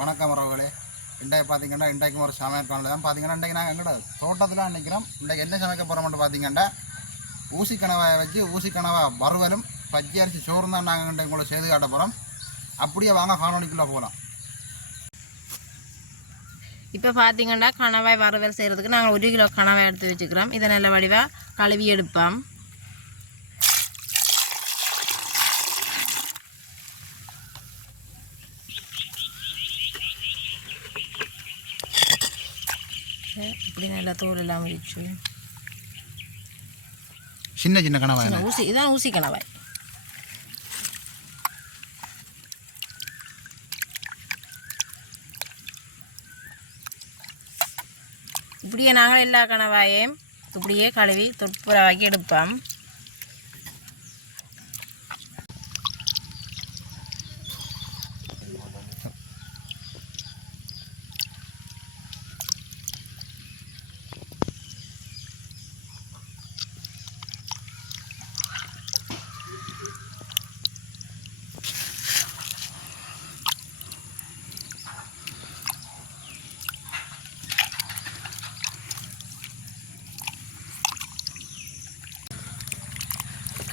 வணக்கம் உறவுகளே இன்றைக்கு பார்த்தீங்கன்னா இன்றைக்கு ஒரு சமையல் காணல தான் பார்த்தீங்கன்னா இன்றைக்கு நாங்கள் எங்கட தோட்டத்தில் நிற்கிறோம் இன்றைக்கு என்ன சமைக்க போகிறோம்னு பார்த்தீங்கன்னா ஊசி கனவாயை வச்சு ஊசி கனவா வறுவலும் பச்சை அரிசி சோறு தான் நாங்கள் இன்றைக்கு உங்களை செய்து காட்ட போகிறோம் அப்படியே வாங்க காணொலிக்குள்ளே போகலாம் இப்போ பார்த்தீங்கன்னா கணவாய் வறுவல் செய்கிறதுக்கு நாங்கள் ஒரு கிலோ கணவாய் எடுத்து வச்சுக்கிறோம். இதை நல்ல வடிவாக கழுவி எடுப்போம். இப்படி நல்லா தோல் எல்லாம் முடிச்சு சின்ன சின்ன சின்ன ஊசி இதான் ஊசி கணவாய் இப்படியே நாங்கள் எல்லா கணவாயையும் இப்படியே கழுவி தொட்புறவாக்கி எடுப்போம்.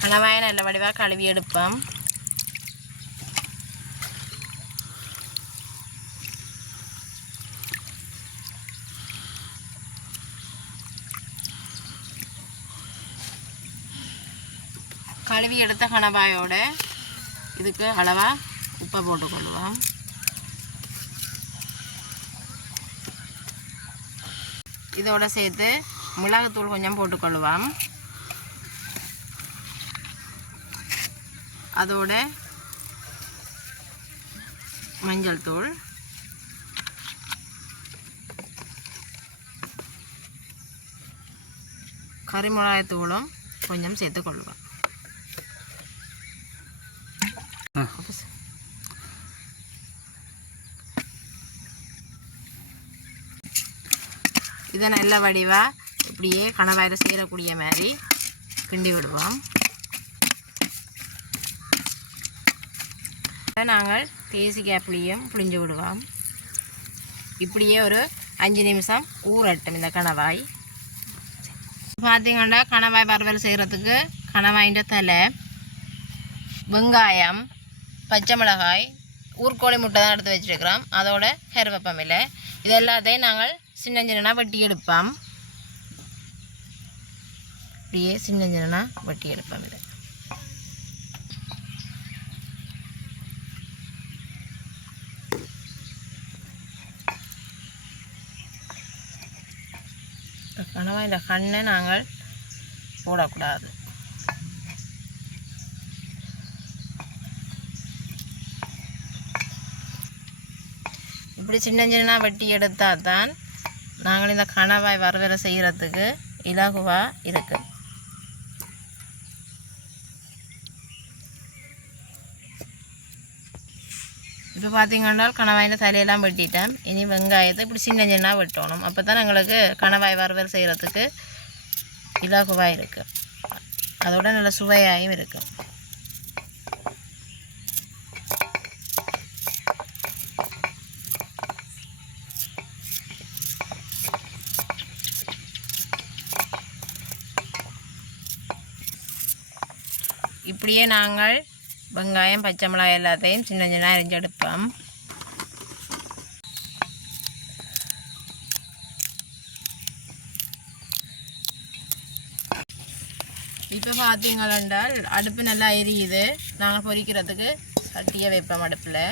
கணவாயை நல்ல வடிவாக கழுவி எடுப்போம் கழுவி எடுத்த கணவாயோட இதுக்கு அளவாக உப்பை போட்டுக்கொள்வோம் இதோட சேர்த்து மிளகுத்தூள் கொஞ்சம் போட்டுக்கொள்ளுவோம் அதோட மஞ்சள் தூள். கறிமிளகாய் தூளும் கொஞ்சம் சேர்த்துக்கொள்ளுவேன் இதை நல்ல வடிவாக இப்படியே கணவாயில் சேரக்கூடிய மாதிரி கிண்டி விடுவோம். நாங்கள் தேசிக்காய் புளியும் புளிஞ்சு விடுவோம். இப்படியே ஒரு அஞ்சு நிமிஷம் ஊறட்டும் இந்த கணவாய். பார்த்தீங்கன்னா கணவாய் வறுவல் செய்கிறதுக்கு கணவாயிൻ്റെ தலை வெங்காயம் பச்சை மிளகாய் ஊர்கோழி முட்டை தான் எடுத்து வச்சுருக்கிறோம். அதோட கருவேப்பமில்லை இது எல்லாத்தையும் நாங்கள் சின்ன சின்னனா வெட்டி எடுப்போம். இப்படியே சின்ன சின்னனா வெட்டி எடுப்போம் இதை. கனவாக இந்த கண்ணை நாங்கள் போடக்கூடாது. இப்படி சின்ன சின்ன வெட்டி எடுத்தால் தான் நாங்கள் இந்த கணவாய் வரவேற செய்கிறதுக்கு இலகுவாக இருக்குது இப்போ பார்த்தீங்கன்னா கணவாயில் தலையெல்லாம் வெட்டிட்டேன் இனி வெங்காயத்தை இப்படி சின்ன சின்ன வெட்டணும் அப்போ தான் எங்களுக்கு கணவாய் வறுவல் செய்கிறதுக்கு இலகுவாக இருக்குது அதோட நல்ல சுவையாகவும் இருக்கும் இப்படியே நாங்கள் வெங்காயம் பச்சை மிளகாய் எல்லாத்தையும் சின்ன சின்ன அரிஞ்செடுப்போம் இப்போ பார்த்தீங்களென்றால் அடுப்பு நல்லா எரியுது. நாங்கள் பொரிக்கிறதுக்கு சட்டியை வைப்போம் அடுப்பில்.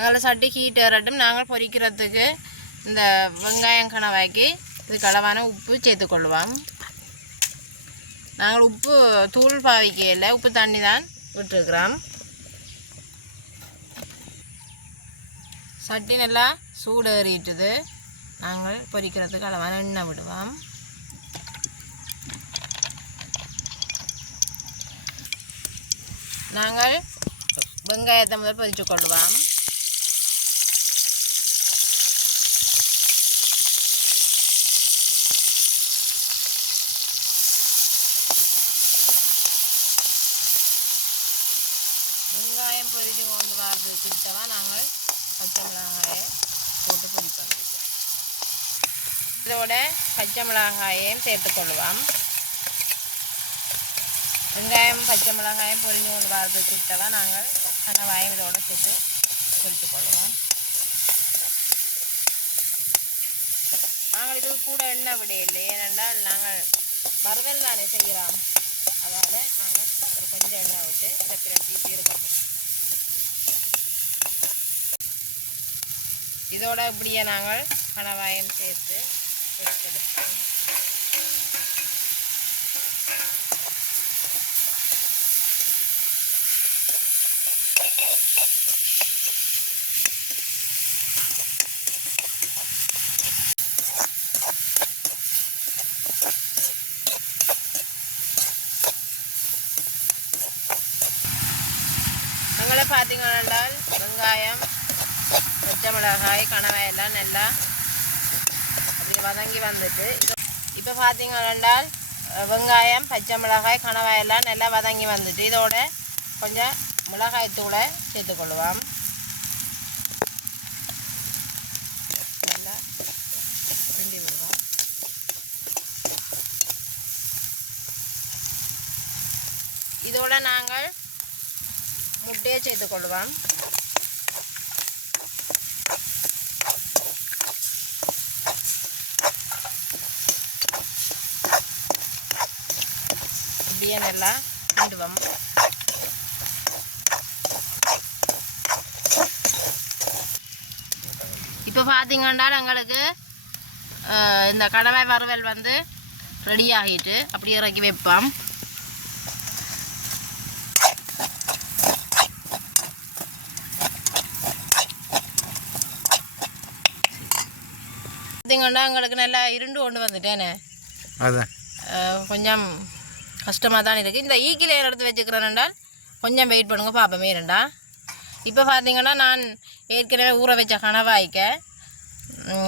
அதில் சட்டி ஹீட் ஏறட்டும். நாங்கள் பொரிக்கிறதுக்கு இந்த வெங்காயம் கணவாக்கி இதுக்கு அளவான உப்பு சேர்த்துக்கொள்வோம். நாங்கள் உப்பு தூள் பாவிக்கையில் உப்பு தண்ணி தான் விட்டுருக்குறோம். சட்டி நல்லா சூடு ஏறிட்டுது. நாங்கள் பொரிக்கிறதுக்கு அளவான எண்ணெய் விடுவோம். நாங்கள் வெங்காயத்தை முதல் பொரித்து கொள்வோம் வெங்காயம் கொண்டு வரது கிட்டவா நாங்கள் பச்சை மிளகாயை போட்டு பிடிப்போம் இதோட பச்சை மிளகாயையும் சேர்த்துக்கொள்வோம் வெங்காயம் பச்சை மிளகாயும் பொரிஞ்சு கொண்டு வரது கிட்டவா நாங்கள் அந்த இதோட சேர்த்து பொரித்து கொள்வோம். நாங்கள் இது கூட எண்ணெய் விடையில்லை. ஏனென்றால் நாங்கள் வறுதல் தானே செய்கிறோம். அதாவது நாங்கள் ஒரு கொஞ்சம் எண்ணெய் விட்டு இதை பிரட்டி இருக்கட்டும் இதோட இப்படியே நாங்கள் கணவாயம் சேர்த்து பொரித்தெடுப்போம் எங்களை பார்த்தீங்கன்னா வெங்காயம் பச்சை மிளகாய் கணவாய் எல்லாம் நல்லா அப்படி வதங்கி வந்துட்டு இப்போ பார்த்தீங்கன்னால் பார்த்தீங்கன்னா வெங்காயம் பச்சை மிளகாய் கணவாய் எல்லாம் நல்லா வதங்கி வந்துட்டு இதோட கொஞ்சம் மிளகாய் தூளை சேர்த்துக்கொள்வோம் நல்லா கிண்டி விடுவோம் இதோட நாங்கள் முட்டையை சேர்த்துக்கொள்வோம் அப்படியே நல்லா கிண்டுவோம் இப்போ பார்த்தீங்கன்னா எங்களுக்கு இந்த கடலை வறுவல் வந்து ரெடி ஆகிட்டு அப்படியே இறக்கி வைப்போம். பார்த்தீங்கன்னா எங்களுக்கு நல்லா இருண்டு கொண்டு வந்துட்டேனே. கொஞ்சம் கஷ்டமாக தான் இருக்குது இந்த ஈக்கில எடுத்து வச்சுக்கிறேன் என்றால் கொஞ்சம் வெயிட் பண்ணுங்க பார்ப்போமே ரெண்டா இப்போ பார்த்தீங்கன்னா நான் ஏற்கனவே ஊற வச்ச கனவாய்க்க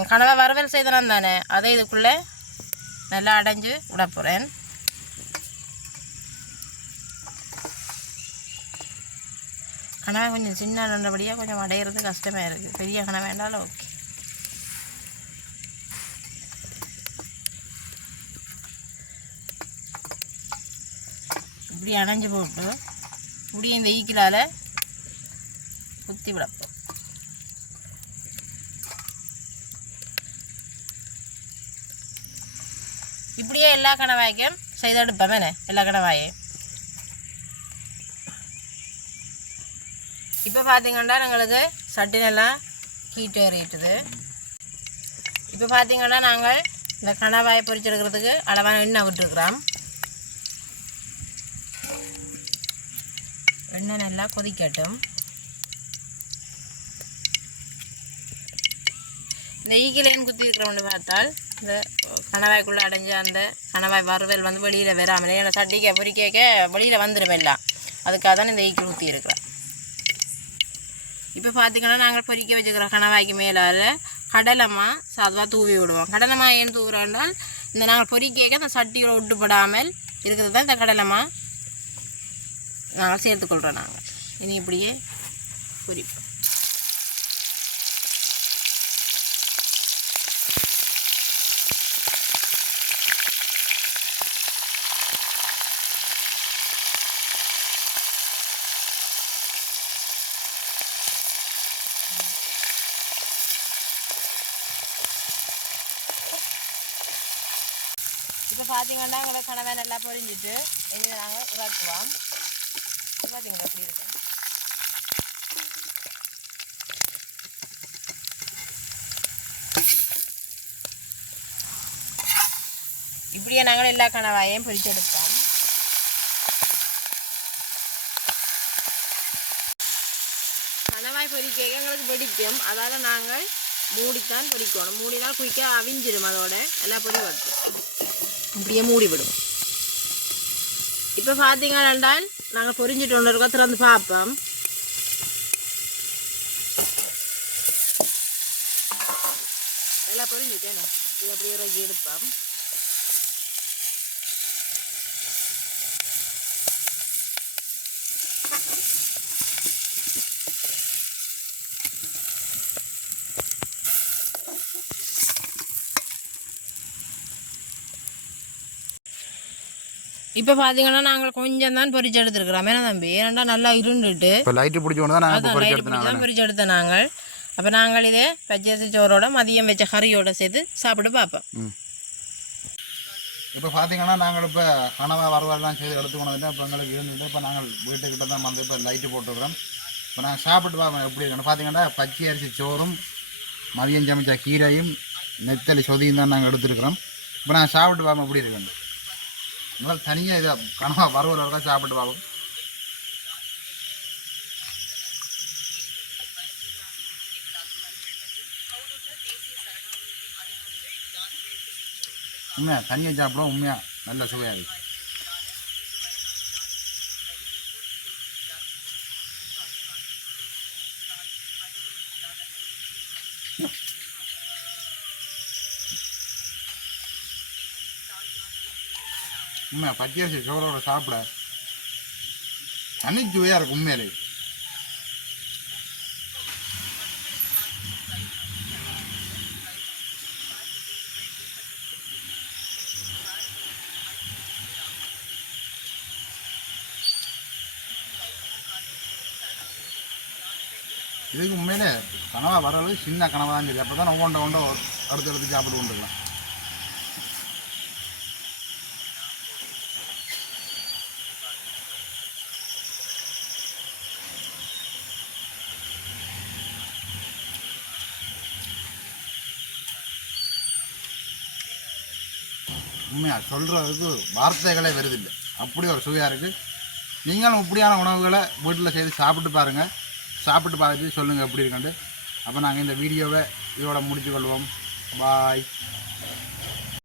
கனவை வரவேல் வறுவல் தானே அதை இதுக்குள்ளே நல்லா அடைஞ்சு விட போகிறேன் கனவை கொஞ்சம் சின்ன நல்லபடியாக கொஞ்சம் அடையிறது கஷ்டமாக இருக்குது பெரிய கனவை வேண்டாலும் ஓகே இப்படி அணைஞ்சு போட்டு இப்படியும் இந்த ஈக்கிலால் குத்தி விடப்போம். இப்படியே எல்லா கணவாய்க்கும் செய்தெடுப்பேன் என்ன? எல்லா கணவாயும் இப்போ பார்த்தீங்கன்னா எங்களுக்கு சட்டினெல்லாம் ஹீட் ஏறிட்டுது. இப்போ பார்த்தீங்கன்னா நாங்கள் இந்த கணவாயை பொரிச்செடுக்கிறதுக்கு அளவான எண்ணெய் விட்டுருக்குறோம். எண்ணெய் நல்லா கொதிக்கட்டும். இந்த ஈக்கிலேன்னு குத்தி இருக்கிறவன்னு பார்த்தால் இந்த கணவாய்க்குள்ளே அடைஞ்ச அந்த கணவாய் வறுவல் வந்து வெளியில் வராமல் ஏன்னா சட்டிக்க பொறிக்கேக்க வெளியில் வந்துடும் எல்லாம். அதுக்காக தான் இந்த ஈக்கில் ஊற்றி இருக்கிறேன் இப்போ பார்த்திங்கன்னா நாங்கள் பொறிக்க வச்சுக்கிறோம் கணவாய்க்கு மேலால் கடலைமா சாதுவாக தூவி விடுவோம். கடலைமா ஏன் தூவுறோம்னால் இந்த நாங்கள் பொரிக்க அந்த சட்டியோட ஒட்டுப்படாமல் இருக்கிறது தான் இந்த கடலைமா. நாங்கள் சேர்த்துக்கொள்கிறோம் நாங்கள் இனி இப்படியே பொரிப்போம். இப்போ பார்த்தீங்கன்னா எங்களை கணவன் நல்லா பொரிஞ்சிட்டு இனி நாங்கள் இறக்குவோம் இப்போ பார்த்தீங்களா எப்படி இருக்கு இப்படியே நாங்கள் எல்லா கணவாயையும் பிரிச்செடுப்போம் கணவாய் பொறிக்க எங்களுக்கு பிடிக்கும். அதால் நாங்கள் மூடித்தான் பொறிக்கணும். மூடினால் குயிக்க அவிஞ்சிடும் அதோட. எல்லா பொரி வைப்போம். இப்படியே மூடி விடுவோம். இப்போ பார்த்தீங்கன்னா நாங்கள் பொரிஞ்சிட்டு ஒன்று இருக்கோம். திறந்து பார்ப்போம். எல்லாம் பொரிஞ்சிட்டேனே. இது அப்படியே இறக்கி எடுப்போம். இப்போ பார்த்தீங்கன்னா நாங்கள் கொஞ்சம் தான் பொரிச்சு எடுத்துருக்குறோம். ஏன்னா தம்பி. ஏன்னா நல்லா இருண்டுட்டு. இப்போ லைட்டு பிடிச்சி கொண்டு தான் நாங்கள் இப்போ அதான் பொறிச்சு எடுத்து நாங்கள் அப்போ நாங்கள் இதே பச்சரிசி சோறோட மதியம் வச்ச கறியோட சேர்த்து சாப்பிட்டு பார்ப்போம். இப்போ பார்த்தீங்கன்னா நாங்கள் இப்போ கனவா வரவாறுலாம் செய்து எடுத்து கொண்டு வந்துட்டு இப்போ எங்களுக்கு இருந்துட்டு இப்போ நாங்கள் வீட்டுக்கிட்ட தான் வந்து இப்போ லைட்டு போட்டுருக்கிறோம் இப்போ நாங்கள் சாப்பிட்டு பார்ப்போம் எப்படி இருக்குன்னு. பார்த்தீங்கன்னா பச்சை அரிசி சோறும் மதியம் சமைச்ச கீரையும் நெத்தலி சொதியும் தான் நாங்கள் எடுத்துருக்குறோம். இப்போ நாங்கள் சாப்பிட்டு பார்ப்போம் எப்படி இருக்குன்னு. முதல்ல தனியாக இதை கனவா வரவரோட சாப்பிட்டு பார்ப்போம். உண்மையாக தனியாக சாப்பிடும் உண்மையாக நல்ல சுவையாக இருக்குது உண்மை பச்சரிசி சோறோட சாப்பிட தனிச்சுவையாக இருக்கும் உண்மையிலே. இதுக்கு உண்மையிலே கனவா வரது சின்ன கனவா தான் சரி அப்போ தான் ஒவ்வொன்றை ஒன்றோ அடுத்தடுத்து சாப்பிட்டு கொண்டுருக்கலாம். உண்மையாக சொல்கிறதுக்கு வார்த்தைகளே வருதில்லை. அப்படி ஒரு சுவையாக இருக்குது நீங்களும் இப்படியான உணவுகளை வீட்டில் செய்து சாப்பிட்டு பாருங்கள் சாப்பிட்டு பார்த்துட்டு சொல்லுங்கள் எப்படி இருக்குன்ட்டு. அப்போ நாங்கள் இந்த வீடியோவை இதோட முடித்துக்கொள்வோம் கொள்வோம். பாய்